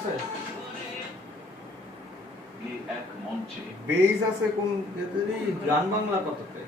আছে? এক মঞ্চে বেজ আছে কোন গান বাংলা কততে?